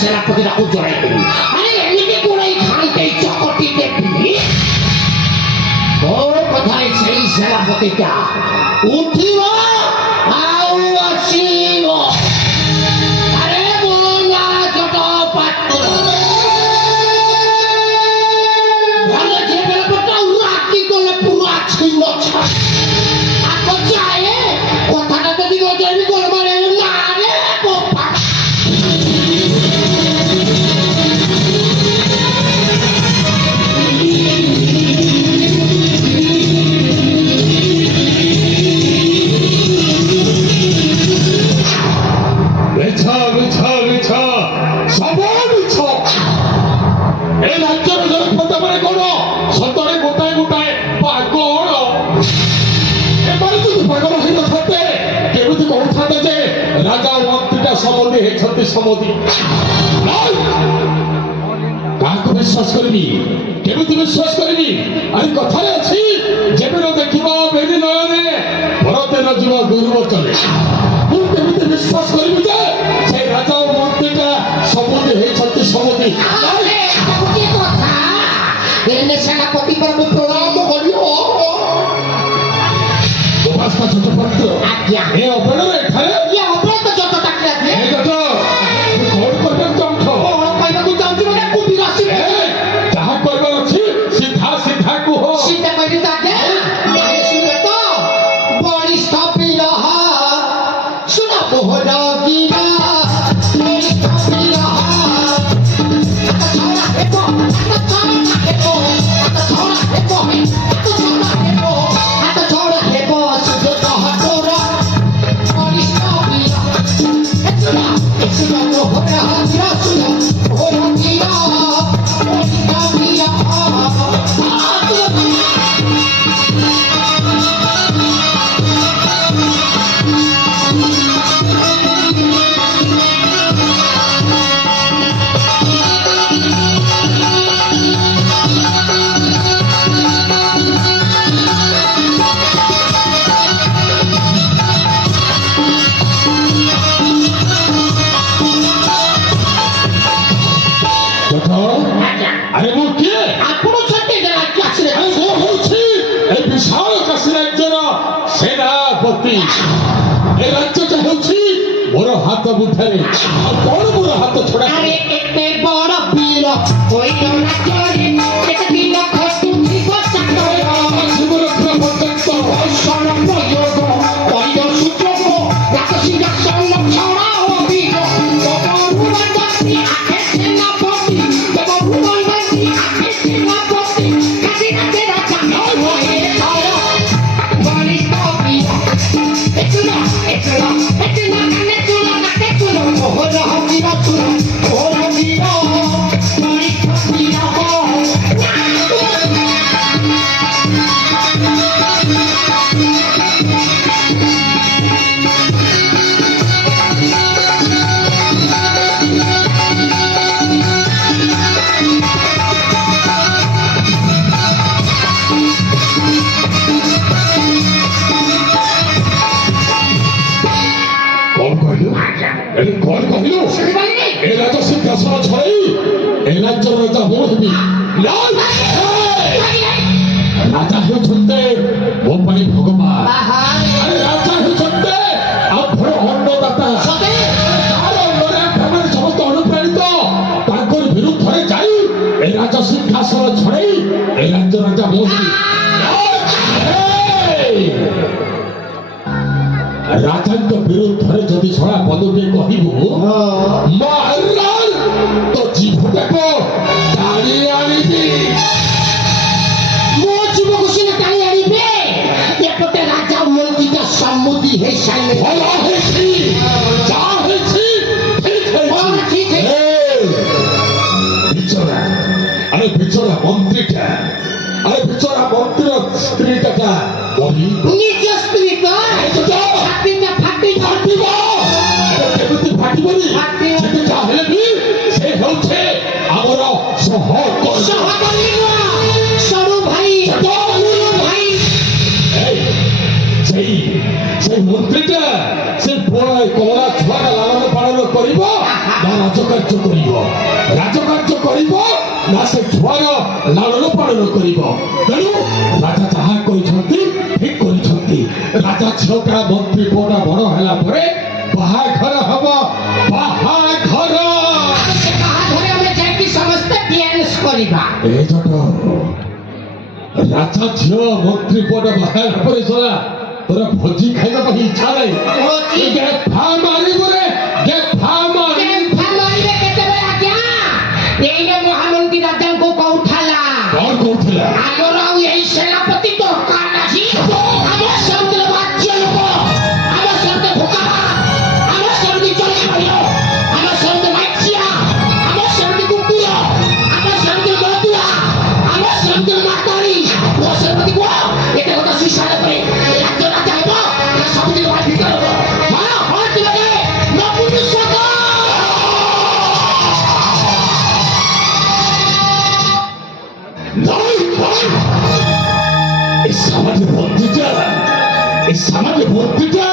সেনাপতিরা জড়াই দেবি। আরে এমনিতে কোলাই খানতে চকটি দেখবি ও কোথায় সেই সেনাপতিটা উঠিব আও আসিব। আরে বলা ছোট পাত্র ভালো ছেলেপেলেটা রাখি করলে পুরো ছিল আচ্ছা চায় কথাটা যদি বজাবি করবার না রে বোপা রাজা মন্ত্রীটা সমধি হেছন্তি সমধি কাহাকে বিশ্বাস করিনি কেমিতি বিশ্বাস করিনি। আরে কথারে ଅଛି ଯେବେ ଦେଖିବ ବେଦି ନୟନେ ଭରତେ ନ ଯିବ ଗୁରୁବ ଚଲେ। ମୁଁ କେମିତି ବିଶ୍ୱାସ କରିବି ଯେ ସେ ରାଜା ଓ ମନ୍ତ୍ରୀଟା ସମଧି ହେଇଛନ୍ତି ସମଧି। ସେନାପତି ପ୍ରଭୁ ପ୍ରଣାମ କରିବ। ছোট পাত্র আজ্ঞা এ অপরাধ এখানে ইয়া অপরাধ যত টাকা আছে এই যত কোন করবেন চমখ কোন পাইବାକୁ চাହୁଛି মানে কুবি রাশি যাহা করবার ଅଛି সিধা সিধা কুহ সিধা কইবি তাকে মানে শুনে তো বলিষ্ঠ বিরহ শুনা মোহর গিরা বলিষ্ঠ বিরহ ছড়া হেব ছড়া হেব আরে মু কে আপন ছটে যারা ক্লাসে আরে মু হচ্ছে এই বিশাল কাশীর একজন সেনাপতি। এই রাজ্যটা হচ্ছে বড় হাত মুঠারে আর বড় বড় হাত ছড়া। আরে এতে বড় বীর হইল না চলে এটা দিন খসুছি বচাতর জীবরক্ষা পর্যন্ত সরব যোগ করিল সুযোগ রাক্ষসী রাক্ষণ ছড়া ও বীর দেব ভুবন দাসী আখে সেনাপতি দেব ভুবন দাসী আখে সিংহাসন ছড়াই এ রাজ্যের রাজা ମୁଁ ହେବି রাজা ହେଉଛନ୍ତି ମୋ ପାଇଁ ଭଗବାନ ଆରେ ରାଜା ହେଉଛନ୍ତି ଆମର ଅନ୍ନଦାତା ସତେ ତାର ଅନ୍ନରେ ଆମେ ସମସ୍ତେ ଅନୁପ୍ରାଣିତ ତାଙ୍କର ବିରୁଦ୍ଧରେ ଯାଇ ଏ ରାଜ ସିଂହାସନ ଛଡ଼େଇ ଏ ରାଜ୍ୟ ରାଜା ମୁଁ ହେବି ରାଜାଙ୍କ ବିରୁଦ୍ଧରେ ଯଦି ଶଳା ପଦଟେ କହିବୁ ତ ଜିଭଟାକୁ ଟାଣି ଆଣିବି ମୋ ଜୀବକୁ ସିନା ଟାଣି ଆଣିବେ ଏପଟେ ରାଜା ମନ୍ତ୍ରୀଟା ସମୁଦି ହେଇସାରିଲେ ଭଲ ହେଇଛି ଯାହା ହେଇଛି କଣ ଠିକ ଠିକ ହେଇଛି ବିଚରା ଆରେ ବିଚରା ମନ୍ତ୍ରୀଟା ଆରେ ବିଚରା ମନ୍ତ୍ରୀର ସ୍ତ୍ରୀଟା ବହି ନିଜ ସ୍ତ୍ରୀ ତ ଛାତିଟା ଫାଟି ফাটিব কেମିତି ফাটিবনি ফাটিব। ଯେତେ ଯାହା ହେଲେ ବି ସେ ହେଉଛି ଆମର ସହକର୍ମୀ ସହକର୍ମୀ ନୁହଁ ସରୁ ଭାଇ ଗୁରୁ ଭାଇ সেই মন্ত্রীটা সে কমলা ছুয়াটা লালন পালন করিব না রাজকার্য করিব রাজকার্য করিব না সে ছুয়ার লালন পালন করিব তেণু রাজা যাহা କରିଛନ୍ତି ঠিক କରିଛନ୍ତି রাজা ঝিଅଟା মন্ত্রী ପୁଅଟା ବଡ଼ ହେଲା ପରେ ବାହାଘର ହବ ବାହାଘର ଆଉ ସେ ବାହାଘରେ ଆମେ ଯାଇକି ସମସ୍ତେ ଡ୍ୟାନ୍ସ କରିବା ଏ ଜଟ ରାଜା ଝିଅ ମନ୍ତ୍ରୀ ପୁଅଟା ବାହାଘର ପରେ ସଲା তোরা ভোজি খাইবা পাই ইচ্ছা নাই ଭୋଜି গেফা মারিব রে গেফা মারি କେନ୍ଥା ମାରିବେ କେତେବେଳେ ଆଜ୍ଞା ଏଇନେ ମହାମନ୍ତ୍ରୀ ରାଜାଙ୍କୁ କହୁଥିଲା କଣ କହୁଥିଲା ଆମର ଆଉ ଏଇ ସେନାପତି ଦରକାର ନାହିଁ ଆମ ସଙ୍ଗରେ ବାଜ୍ୟ ଲୋକ ଆମ ସଙ୍ଗରେ ଭୋକାବା ଆମ ସଙ୍ଗରେ ଚଳିପାରିବ ଆମ ସଙ୍ଗରେ ମାଛିଆ ଆମ ସଙ୍ଗରେ କୁକୁର ଆମ ସଙ୍ଗରେ ମଦୁଆ ଆମ ସଙ୍ଗରେ ମାତାଳି ମୋ ସେନାପତି କୁହ ଏତେ କଥା ସୁଶାଳ করে ରାଜ୍ୟ ରାଜା ହେବ ନା ସବୁଦିନ ଭାଇ ଭିତରେ ହେବ ହଁ ହଁ ଟିକେ ନପୁରୁଷକ নাই এই সমাজে ভর্তিটা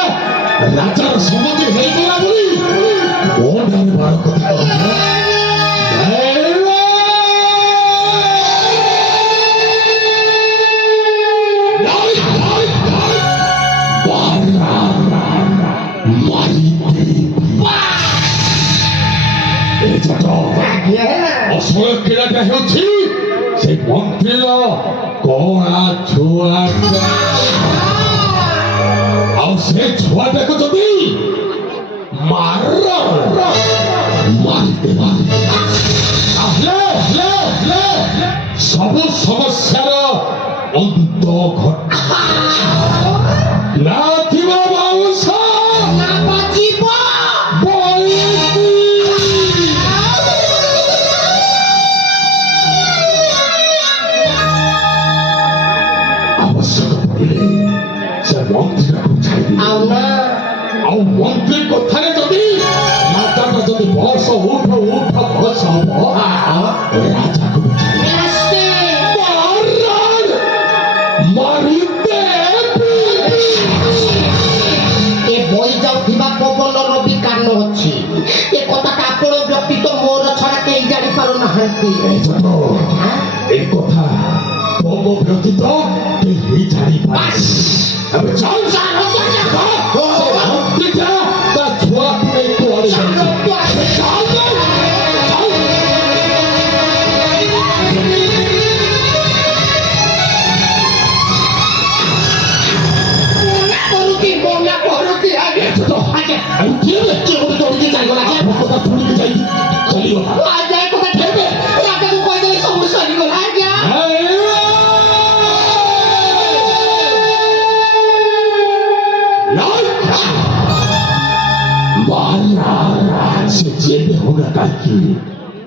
রাজার সমাজে হয়ে গেল বলি ওনার বড় কথা কথা ଅସଲ କ୍ରୀଡ଼ାଟା ହେଉଛି ସେ ମନ୍ତ୍ରୀର କଳା ଛୁଆଟା ଆଉ ସେ ଛୁଆଟାକୁ ଯଦି ମାରିଦେବା ତାହେଲେ ସବୁ ସମସ୍ୟାର ଅନ୍ତ ଘଟା ନାଥିବ ବାଉଁଶ ନା ବାଜିବ ଆବଶ୍ୟକ ପଡ଼ିଲେ ସେ ମନ୍ତ୍ରୀଟାକୁ ଛାଡ଼ିବି ଆଉ ନା ଆଉ ମନ୍ତ୍ରୀ କଥାରେ ଯଦି ରାଜାଟା ଯଦି ବସ ଉଠ ବସ ହବ ରାଜାକୁ ଛାଡ଼ିବି ଆସ୍ତେ ଏ ବହି ଯାଉଥିବା ପବନର ବି କାନ ଅଛି ଏ କଥାଟା ଆପଣ ବ୍ୟତୀତ ମୋର ଛଡା କେହି ଜାଣିପାରୁନାହାନ୍ତି ଏ କଥା ତମ ବ୍ୟତୀତ କେହି ଜାଣିପାରେ ଏବେ ଚାଲ ମନ୍ତ୍ରୀଟା ତା ଛୁଆକୁ ନେଇ କୁଆଡ଼େ ଯାଇଛି ମନା କରୁଛି ଆଜ୍ଞା ଆଜ୍ଞା କିଏ କିଏ ଗୋଟେ ଦୌଡ଼ିକି ଚାଲିଗଲା ଆଜ୍ଞା କଥା ଶୁଣିକି ଯାଇକି ଚାଲିଗଲା ଆଜ୍ଞା ଏ କଥା ଠିକ ରାଜାକୁ କହିଦେଲେ ସବୁ ସରିଗଲା ଆଜ୍ଞା ସେ ଯେବେ ହଉନା କାହିଁକି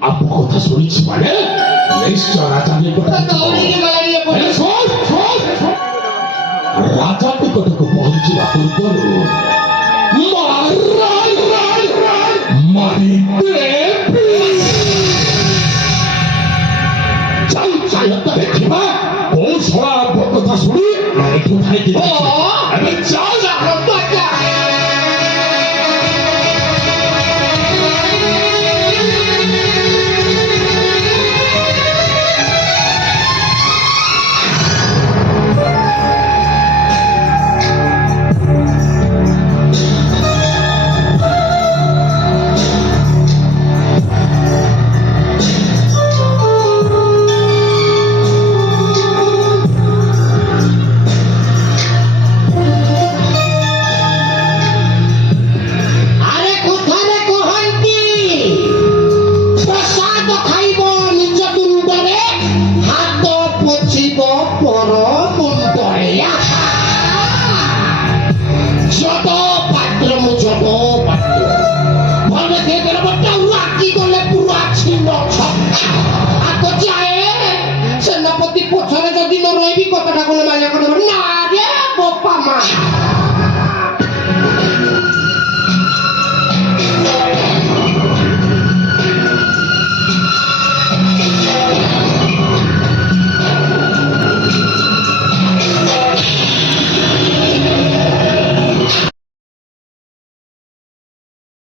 ଆମ କଥା ଶୁଣିଛି ମାନେ ନିଶ୍ଚୟ ରାଜା ଦୌଡ଼ିକି ଗଲାଣି ଏପଟେ ରାଜା ନିକଟକୁ ପହଞ୍ଚିବା ପୂର୍ବରୁ ମାରିଦେ